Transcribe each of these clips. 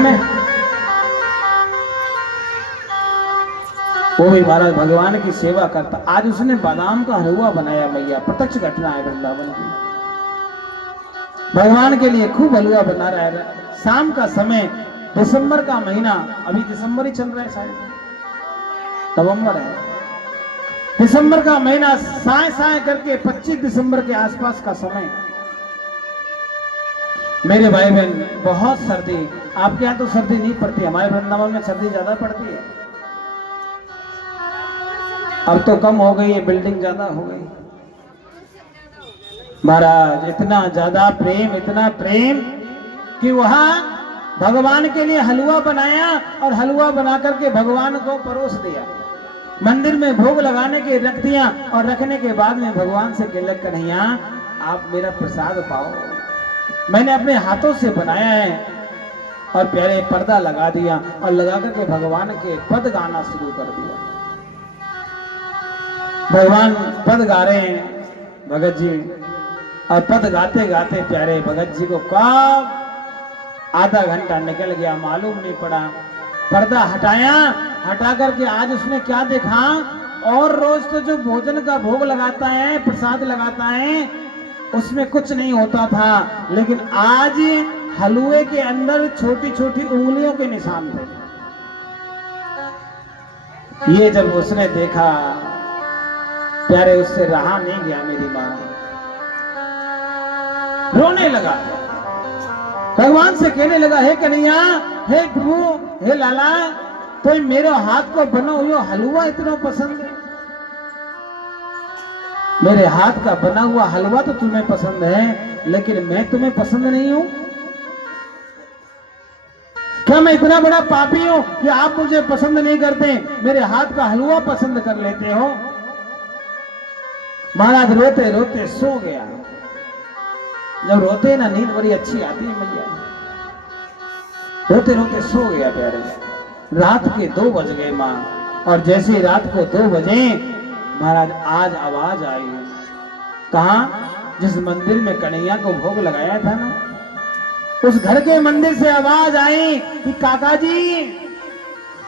प्रेम है। वो भी महाराज भगवान की सेवा करता। आज उसने बादाम का हलवा बनाया मैया, प्रत्यक्ष घटना है वृंदावन की। भगवान के लिए खूब हलवा बना रहा है। शाम का समय, दिसंबर का महीना, अभी दिसंबर ही चल रहा है, शायद नवंबर है, दिसंबर का महीना, साय साय करके 25 दिसंबर के आसपास का समय। मेरे भाई बहन, बहुत सर्दी। आपके यहाँ तो सर्दी नहीं पड़ती, हमारे वृंदावन में सर्दी ज्यादा पड़ती है। अब तो कम हो गई है, बिल्डिंग ज्यादा हो गई। महाराज इतना ज्यादा प्रेम, इतना प्रेम कि वहां भगवान के लिए हलवा बनाया और हलवा बना करके भगवान को परोस दिया। मंदिर में भोग लगाने के रख दिया और रखने के बाद में भगवान से कहला, कन्हैया आप मेरा प्रसाद पाओ। मैंने अपने हाथों से बनाया है और प्यारे पर्दा लगा दिया और लगा करके भगवान के पद गाना शुरू कर दिया। भगवान पद गा रहे हैं भगत जी, और पद गाते गाते प्यारे भगत जी को कब आधा घंटा निकल गया मालूम नहीं पड़ा। पर्दा हटाया, हटा करके आज उसने क्या देखा, और रोज तो जो भोजन का भोग लगाता है, प्रसाद लगाता है, उसमें कुछ नहीं होता था, लेकिन आज हलवे के अंदर छोटी छोटी उंगलियों के निशान थे। ये जब उसने देखा प्यारे, उससे रहा नहीं गया। मेरी मां रोने लगा, भगवान से कहने लगा, हे कन्हैया, हे प्रभु, हे लाला, तो मेरे हाथ को बना हुआ हलवा इतना पसंद है। मेरे हाथ का बना हुआ हलवा तो तुम्हें पसंद है, लेकिन मैं तुम्हें पसंद नहीं हूं। क्या मैं इतना बड़ा पापी हूं कि आप मुझे पसंद नहीं करते, मेरे हाथ का हलवा पसंद कर लेते हो? महाराज रोते रोते सो गया। जब रोते ना नींद बड़ी अच्छी आती है मैया, रोते रोते सो गया प्यारे। रात के 2 बज गए मां, और जैसे रात को 2 बजे महाराज आज आवाज आई। कहा? जिस मंदिर में कन्हैया को भोग लगाया था ना, उस घर के मंदिर से आवाज आई कि काका जी,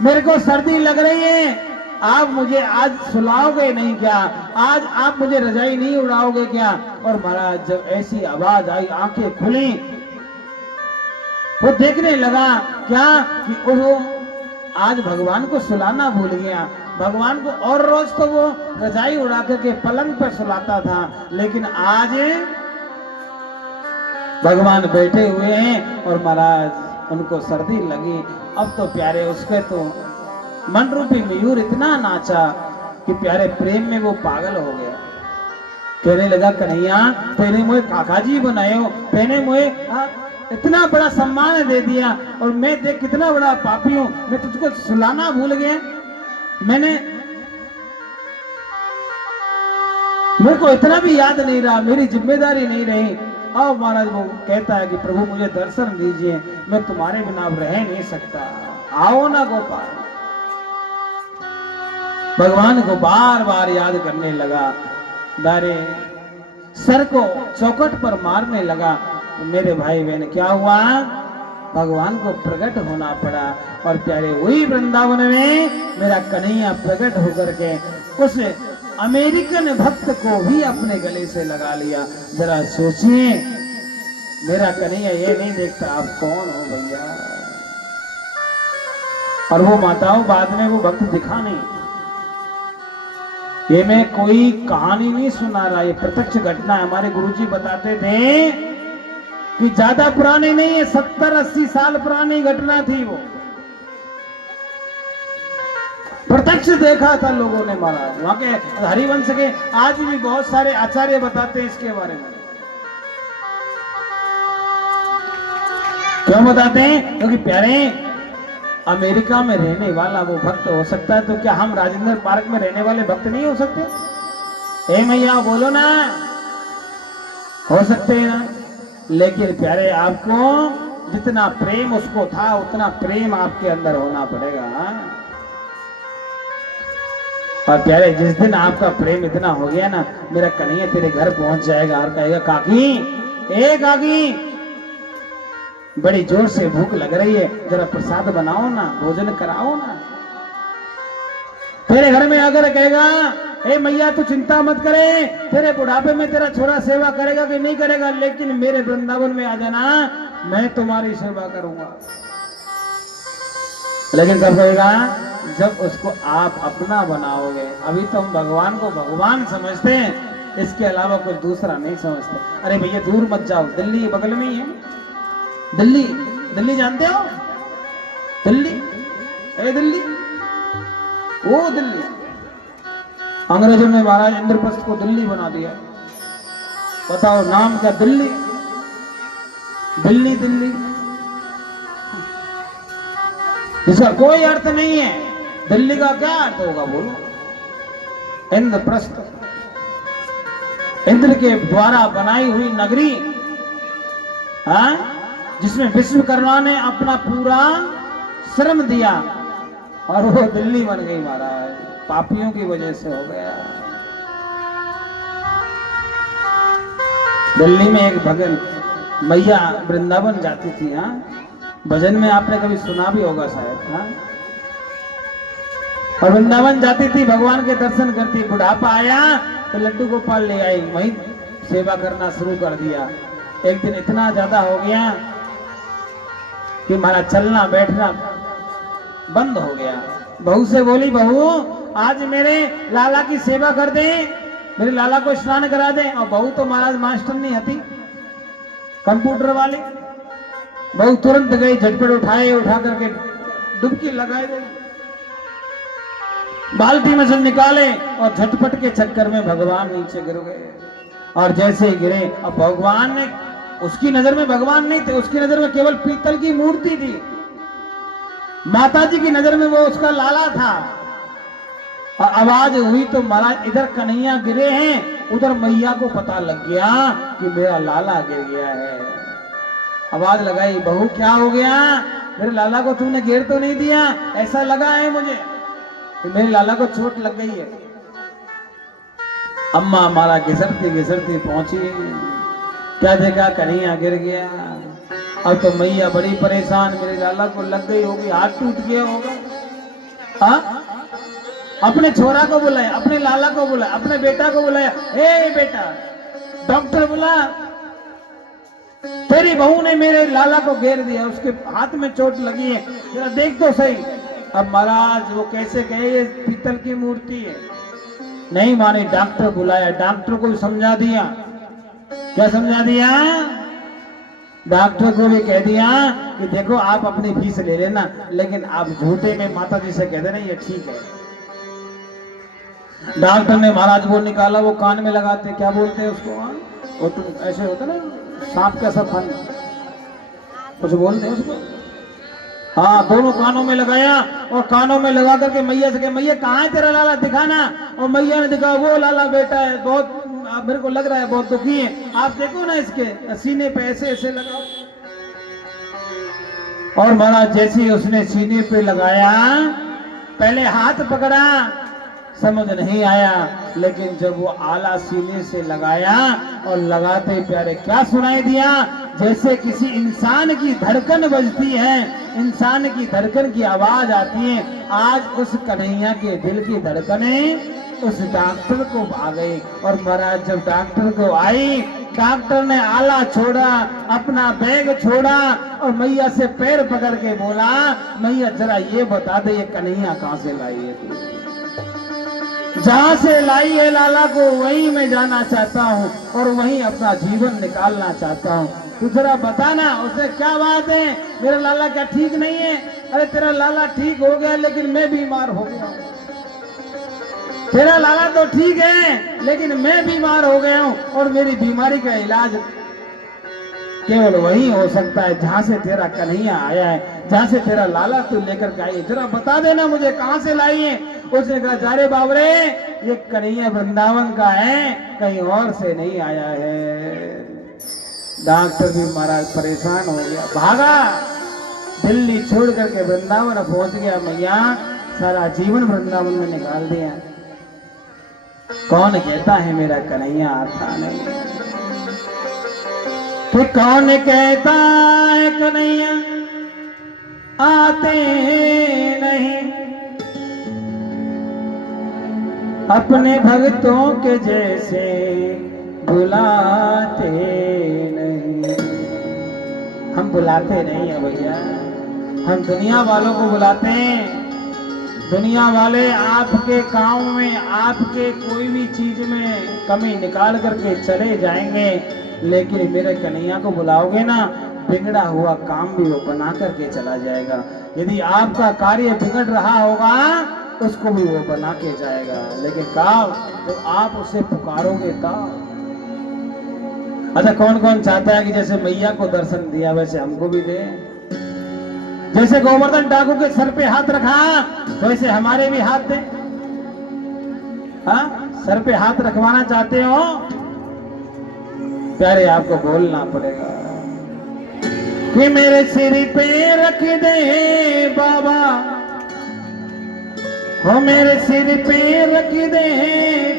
मेरे को सर्दी लग रही है, आप मुझे आज सुलाओगे नहीं क्या? आज आप मुझे रजाई नहीं उड़ाओगे क्या? और महाराज जब ऐसी आवाज आई, आंखें खुली, वो देखने लगा क्या कि वो आज भगवान को सुलाना भूल गया। भगवान को और रोज तो वो रजाई उड़ा करके पलंग पर सुलाता था, लेकिन आज भगवान बैठे हुए हैं और महाराज उनको सर्दी लगी। अब तो प्यारे उसके तो मन रूपी मयूर इतना नाचा कि प्यारे प्रेम में वो पागल हो गया। कहने लगा, कन्हैया तेने मुझे काका जी बनाए हो, तेने मुझे इतना बड़ा सम्मान दे दिया, और मैं देख कितना बड़ा पापी हूं, मैं तुझको सुलाना भूल गया। मेरे को इतना भी याद नहीं रहा, मेरी जिम्मेदारी नहीं रही। अब महाराज वो कहता है कि प्रभु मुझे दर्शन दीजिए, मैं तुम्हारे बिना अब रह नहीं सकता, आओ ना गोपाल। भगवान को बार बार याद करने लगा, डारे सर को चौखट पर मारने लगा। तो मेरे भाई बहन क्या हुआ, भगवान को प्रकट होना पड़ा, और प्यारे वही वृंदावन में मेरा कन्हैया प्रकट होकर के उस अमेरिकन भक्त को भी अपने गले से लगा लिया। जरा सोचिए, मेरा कन्हैया ये नहीं देखता आप कौन हो भैया। और वो माताओं बाद में वो भक्त दिखा नहीं। ये मैं कोई कहानी नहीं सुना रहा, ये प्रत्यक्ष घटना है। हमारे गुरुजी बताते थे कि ज्यादा पुरानी नहीं है, 70-80 साल पुरानी घटना थी। वो प्रत्यक्ष देखा था लोगों ने महाराज। वहां के हरिवंश के आज भी बहुत सारे आचार्य बताते हैं इसके बारे में। क्यों बताते हैं? क्योंकि प्यारे अमेरिका में रहने वाला वो भक्त हो सकता है, तो क्या हम राजेंद्र पार्क में रहने वाले भक्त नहीं हो सकते? ए मैया बोलो ना, हो सकते हैं ना। लेकिन प्यारे आपको जितना प्रेम उसको था, उतना प्रेम आपके अंदर होना पड़ेगा। और प्यारे जिस दिन आपका प्रेम इतना हो गया ना, मेरा कन्हैया तेरे घर पहुंच जाएगा और कहेगा, काकी, ए काकी, बड़ी जोर से भूख लग रही है, जरा प्रसाद बनाओ ना, भोजन कराओ ना। तेरे घर में अगर कहेगा हे मैया तू चिंता मत करे, तेरे बुढ़ापे में तेरा छोरा सेवा करेगा कि नहीं करेगा, लेकिन मेरे वृंदावन में आ जाना, मैं तुम्हारी सेवा करूंगा। लेकिन कब कहेगा? जब उसको आप अपना बनाओगे। अभी तो हम भगवान को भगवान समझते हैं, इसके अलावा कुछ दूसरा नहीं समझते। अरे भैया दूर मत जाओ, दिल्ली बगल में ही है। दिल्ली, दिल्ली जानते हो? दिल्ली, ए दिल्ली, वो दिल्ली। अंग्रेजों ने महाराज इंद्रप्रस्थ को दिल्ली बना दिया। बताओ नाम क्या? दिल्ली, दिल्ली, दिल्ली, इसका कोई अर्थ नहीं है। दिल्ली का क्या अर्थ होगा बोलो? इंद्रप्रस्थ, इंद्र के द्वारा बनाई हुई नगरी, हाँ, जिसमें विश्वकर्मा ने अपना पूरा श्रम दिया और वो दिल्ली बन गई महाराज, पापियों की वजह से हो गया। दिल्ली में एक भगन मैया वृंदावन जाती थी। हाँ, भजन में आपने कभी सुना भी होगा शायद। हाँ, और वृंदावन जाती थी, भगवान के दर्शन करती। बुढ़ापा आया तो लड्डू गोपाल ले आई, वहीं सेवा करना शुरू कर दिया। एक दिन इतना ज्यादा हो गया कि हमारा चलना बैठना बंद हो गया। बहू से बोली, बहू आज मेरे लाला की सेवा कर दे, मेरे लाला को स्नान करा दे। और बहू तो महाराज मास्टर नहीं हती, कंप्यूटर वाली। बहू तुरंत गई, झटपट उठा करके डुबकी लगाई गई, बाल्टी में से निकाले और झटपट के चक्कर में भगवान नीचे गिर गए। और जैसे ही गिरे, अब भगवान ने, उसकी नजर में भगवान नहीं थे, उसकी नजर में केवल पीतल की मूर्ति थी। माता जी की नजर में वो उसका लाला था। और आवाज हुई तो महाराज इधर कन्हैया गिरे हैं, उधर मैया को पता लग गया कि मेरा लाला गिर गया है। आवाज लगाई, बहू क्या हो गया? मेरे लाला को तुमने गिर तो नहीं दिया? ऐसा लगा है मुझे कि मेरे लाला को चोट लग गई है। अम्मा हमारा घिसरती घिसरती पहुंची, क्या देखा? कन्हैया गिर गया। अब तो मैया बड़ी परेशान, मेरे लाला को लग गई होगी, हाथ टूट गया होगा। हाँ, अपने छोरा को बुलाया, अपने लाला को बुलाया, अपने बेटा को बुलाया, हे बेटा डॉक्टर बुला, तेरी बहू ने मेरे लाला को घेर दिया, उसके हाथ में चोट लगी है, जरा देख तो सही। अब महाराज वो कैसे कहे ये पीतल की मूर्ति है? नहीं माने, डॉक्टर बुलाया, डॉक्टर को समझा दिया। क्या समझा दिया? डॉक्टर को भी कह दिया कि देखो आप अपनी फीस ले लेना, लेकिन आप झूठे में माता जी से कह देना ये ठीक है। डॉक्टर ने महाराज वो निकाला, वो कान में लगाते, क्या बोलते हैं उसको? वो तो ऐसे होता ना, सांप का सब फन, कुछ बोलते हैं उसको। हाँ, दोनों कानों में लगाया और कानों में लगा करके मैया से कहा, मैया कहाँ है तेरा लाला, दिखाना। और मैया ने दिखा, वो लाला बेटा है, बहुत मेरे को लग रहा है बहुत दुखी है, आप देखो ना इसके सीने पे ऐसे ऐसे लगाओ। और महाराज जैसे ही उसने सीने पे लगाया, पहले हाथ पकड़ा, समझ नहीं आया, लेकिन जब वो आला सीने से लगाया और लगाते प्यारे क्या सुनाई दिया? जैसे किसी इंसान की धड़कन बजती है, इंसान की धड़कन की आवाज आती है। आज उस कन्हैया के दिल की धड़कनें उस डॉक्टर को आ गई। और महाराज जब डॉक्टर को आई, डॉक्टर ने आला छोड़ा, अपना बैग छोड़ा और मैया से पैर पकड़ के बोला, मैया जरा ये बता दे ये कन्हैया कहाँ से लाई है तू? जहां से लाई है लाला को वहीं मैं जाना चाहता हूँ और वहीं अपना जीवन निकालना चाहता हूँ। तू जरा बताना उसे क्या बात है, मेरा लाला क्या ठीक नहीं है? अरे तेरा लाला ठीक हो गया लेकिन मैं बीमार हो गया हूँ। तेरा लाला तो ठीक है लेकिन मैं बीमार हो गया हूँ और मेरी बीमारी का इलाज केवल वही हो सकता है जहां से तेरा कन्हैया आया है, जहां से तेरा लाला तू लेकर के आई है। जरा बता देना मुझे कहां से लाई है। उसने कहा, जारे बाबरे ये कन्हैया वृंदावन का है, कहीं और से नहीं आया है। डॉक्टर भी महाराज परेशान हो गया, भागा, दिल्ली छोड़ करके वृंदावन पहुंच गया। मैया सारा जीवन वृंदावन में निकाल दिया। कौन कहता है मेरा कन्हैया आता नहीं? कि कौन कहता है कन्हैया आते नहीं, अपने भक्तों के जैसे बुलाते नहीं। हम बुलाते नहीं है भैया, हम दुनिया वालों को बुलाते हैं। दुनिया वाले आपके काम में, आपके कोई भी चीज में कमी निकाल करके चले जाएंगे, लेकिन मेरे कन्हैया को बुलाओगे ना, बिगड़ा हुआ काम भी वो बना करके चला जाएगा। यदि आपका कार्य बिगड़ रहा होगा उसको भी वो बना के जाएगा, लेकिन कब जब आप उसे पुकारोगे तब। अच्छा, कौन कौन चाहता है कि जैसे मैया को दर्शन दिया वैसे हमको भी दे? जैसे गोवर्धन ठाकुर के सर पे हाथ रखा वैसे हमारे भी हाथ दे। हाँ, सर पे हाथ रखवाना चाहते हो प्यारे, आपको बोलना पड़ेगा कि मेरे सिर पे रख दे बाबा, हो मेरे सिर पे रख दे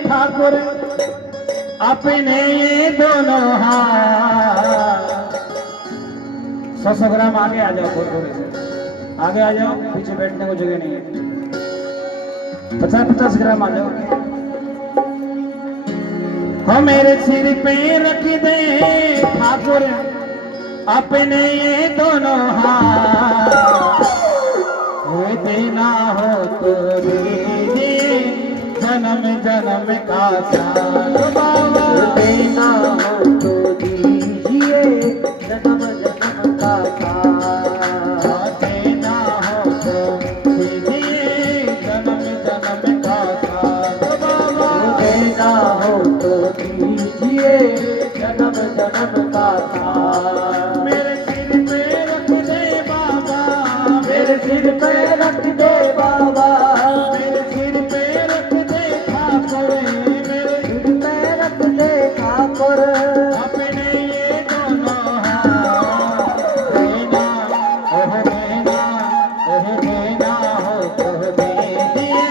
ठाकुर अपने ये दोनों हाथ। 100 ग्राम आगे आ जाओ, थोड़े से आगे आ जाओ, पीछे बैठने को जगह नहीं है। 50-50 ग्राम आ जाओ। हो मेरे सिर पे रख दे ठाकुर अपने ये दोनों हाथ, वो देना हो तो दीजिए जन्म जन्म का साथ बाबा, देना हो तो दीजिए जन्म जन्म का साथ, देना हो तो दीजिए जन्म जन्म का साथ बाबा, देना हो तो दीजिए जन्म जन्म का साथ। मेरे सिर पे रख दे बाबा, मेरे सिर पे रख दे बाबा, मेरे सिर पे रख दे ठाकुर, मेरे सिर पे रख दे ठाकुर अपने ये दोनों हाथ, देना ओह देना हो तो दीजिए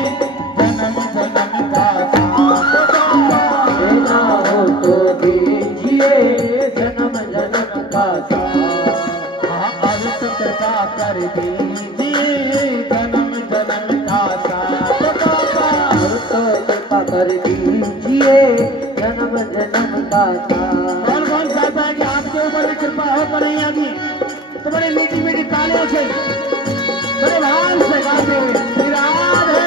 जन्म जन्म का साथ बाबा, देना हो तो दीजिए जन्म जन्म का साथ। अब तो कृपा कर दीजिए जन्म जन्म का साथ बाबा, अब तो कृपा कर दीजिए जन्म जन्म का साथ। कौन कौन चाहता है कि आपके ऊपर भी कृपा हो कन्हैया की? तो बड़े मीठी मीठी तालियों से, बड़े भाव से गाते हुए श्री राधे।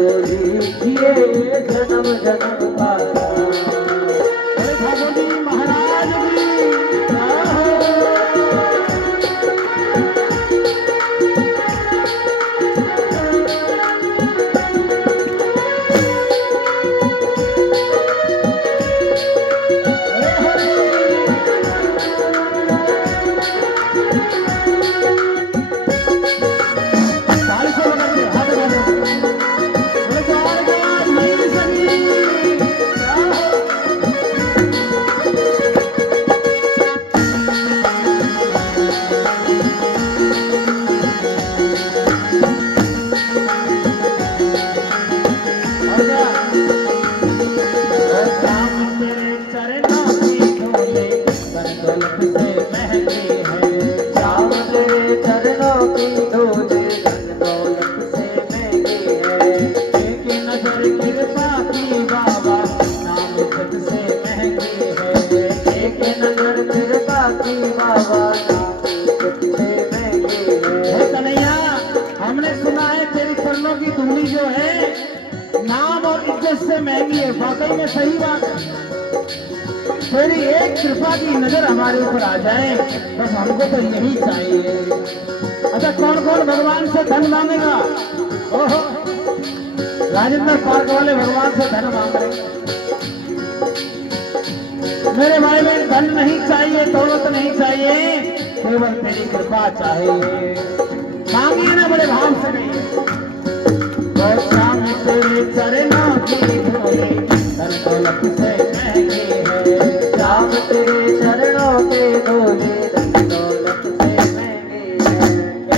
तो लीजिए जन्म जन्म का दान। अरे ठाकुर जी महाराज की जय हो। ताली से बजाइए, हाथ बजाइए। बोले द्वारकाधीश की जय हो। और क्या? और राम तेरे चरणों की धूली धन दौलत से महंगी है। श्याम तेरे चरणों की धूली धन दौलत से महंगी है। एक नजर कृपा की बाबा नाम जग से महंगी है। एक नजर कृपा की बाबा नाम जग से महंगी है। हे कन्हैया, हमने सुना है तेरी चरणों की धूली जो है नाम और इज्जत से महंगी है। वाकई में सही बात है। तेरी एक कृपा की नजर हमारे ऊपर आ जाए, बस हमको तो यही चाहिए। अच्छा, कौन कौन भगवान से धन मांगेगा? ओहो, राजेंद्र पार्क वाले भगवान से धन मांग रहे हैं। मेरे भाई बहन, धन नहीं चाहिए, दौलत नहीं चाहिए, केवल तेरी कृपा चाहिए। मांगिए ना बड़े भाव से नहीं। और शाम तेरे चरणों की धूली धन दौलत से महंगी है। श्याम तेरे चरणों के धूली धन दौलत से महंगी है।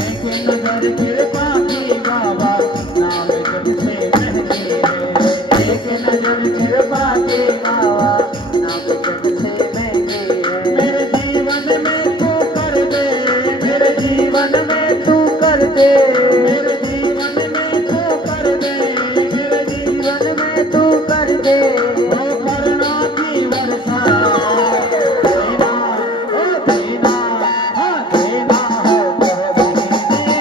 एक नजर कृपा की बाबा नाम जग से महंगी है। एक नजर कृपा के बाबा नाम जग से महंगी है। मेरे जीवन में तू कर दे, मेरे जीवन में तू कर दे। मेरे जीवन में तू कर दे, मेरे जीवन में तू कर दे। ओ करुणा की वर्षा देना, ओ देना, हाँ देना हो तो दीजिए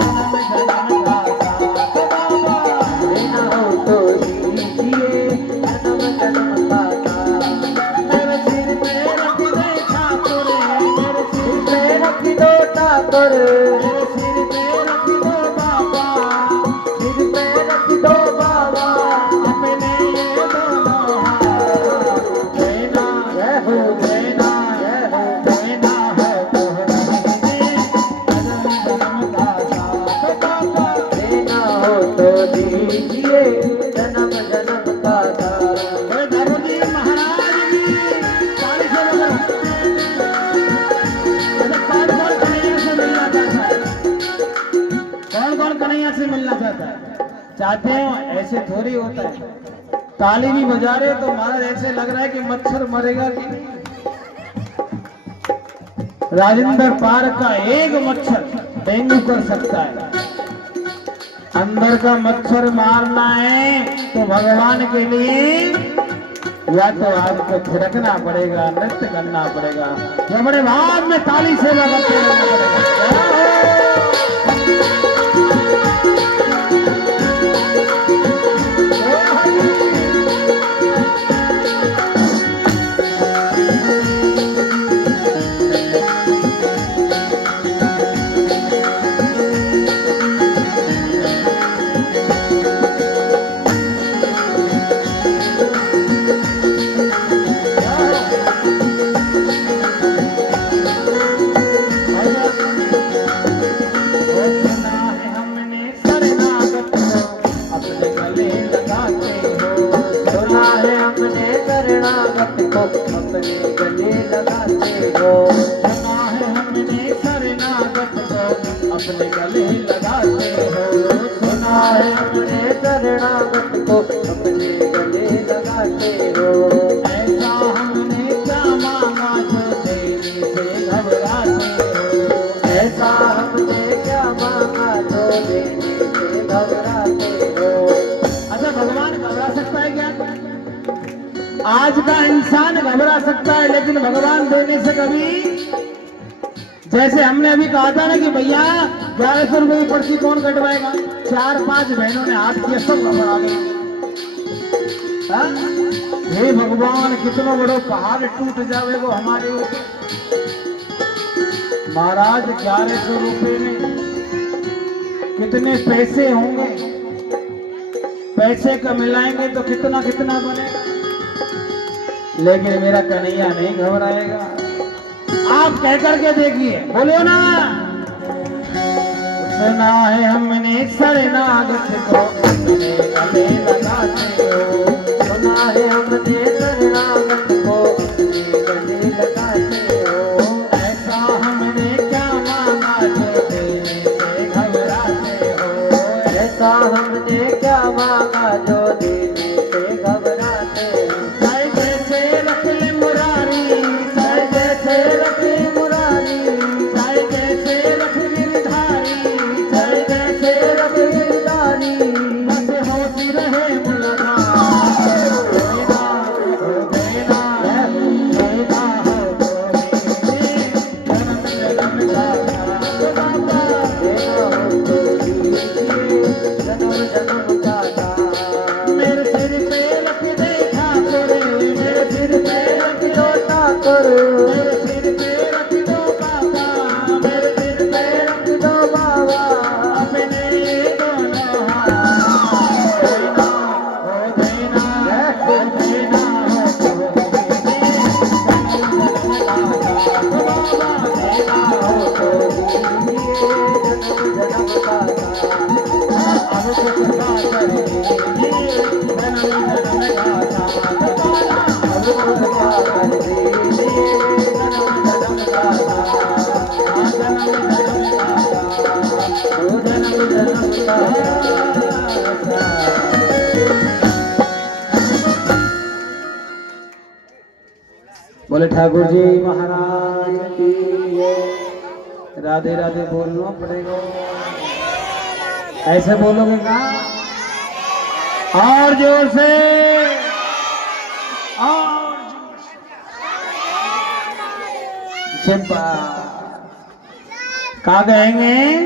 जन्म जन्म का साथ बाबा। देना हो तो दीजिए जन्म जन्म का दान। मेरे सिर पे रख दे ठाकुर, मेरे सिर सिर पे रख दो ठाकुर। मेरे सिर पे रख दो बाबा, सिर पे रख दो बाबा। अपने ये दोनों हाथ देना, जय हो देना, जय हो। देना हो तो दीजिए जन्म जन्म का साथ बाबा। देना हो तो दीजिए जन्म जन्म का दान। बोले ठाकुर जी महाराज की ताली से बजाओ। अच्छा, कौन कौन कन्हैया से मिलना चाहता है? कौन कौन कन्हैया से मिलना चाहता है? चाहते हो? ऐसे थोड़ी होता है। ताली भी बजा रहे तो महाराज ऐसे लग रहा है कि मच्छर मरेगा कि नहीं। राजेंद्र पार्क का एक मच्छर डेंगू कर सकता है। अंदर का मच्छर मारना है तो भगवान के लिए या तो आपको थिरकना पड़ेगा, नृत्य करना पड़ेगा, या बड़े भाव में ताली सेवा करते रहना पड़ेगा। अपने गले लगाते हो। सुना है हमने शरणागत को अपने गले लगाते हो। ऐसा हमने क्या मांगा जो देने से घबराते हो। ऐसा हमने क्या मांगा जो देने से घबराते हो। अच्छा, भगवान घबरा सकता है क्या? आज का इंसान घबरा सकता है, लेकिन भगवान देने से कभी, जैसे हमने अभी कहा था ना कि भैया 1100 रुपये की पर्ची कौन कटवाएगा, 4-5 बहनों ने हाथ किया, सब घबरा गए। हाँ? हे भगवान, कितनो बड़ो पहाड़ टूट जावे वो हमारे ऊपर। महाराज 1100 रुपए में कितने पैसे होंगे? पैसे का मिलाएंगे तो कितना कितना बनेगा। लेकिन मेरा कन्हैया नहीं घबराएगा। आप कह करके देखिए, बोलो ना। सुना है हमने शरणागत को अपने गले लगाते हो। सुना है हमने शरणागत को अपने गले लगाते हो। ऐसा हमने क्या मांगा जो देने से घबराते हो। ऐसा हमने क्या मांगा जो देने से घबराते हो। जय जैसे रखले मुरारी, जय जैसे रखले मुरारी, जय जैसे रख गिरधारी, जय जैसे रख गिरधारी, बस होती रहे मुलाकात। देना हो देना, देना हो जन्म जन्म का साथ बाबा। देना हो तो दीजिए जन्म जन्म का साथ। मेरे सिर पे रख दे ठाकुर, मेरे सिर पे रख दो ठाकुर, मेरे सिर पे रख दो बाबा, मेरे सिर पे रख दो बाबा, अपने ये दोनों हाथ। देना हो देना, हो देना हो तो बाबा, देना हो तो दीजिए जन्म जन्म का साथ। अब तो कृपा कर दीजिए जन्म जन्म का साथ बाबा। अब तो कृपा कर दीजिए जन्म जन्म का साथ। हाँ, जन्म जन्म का साथ, ओ जन्म जन्म का साथ। बोले ठाकुर जी महाराज की जय। राधे राधे बोलना पड़ेगा। ऐसे बोलोगे क्या? और जोर से, और जोर से। चिंपा का कहेंगे?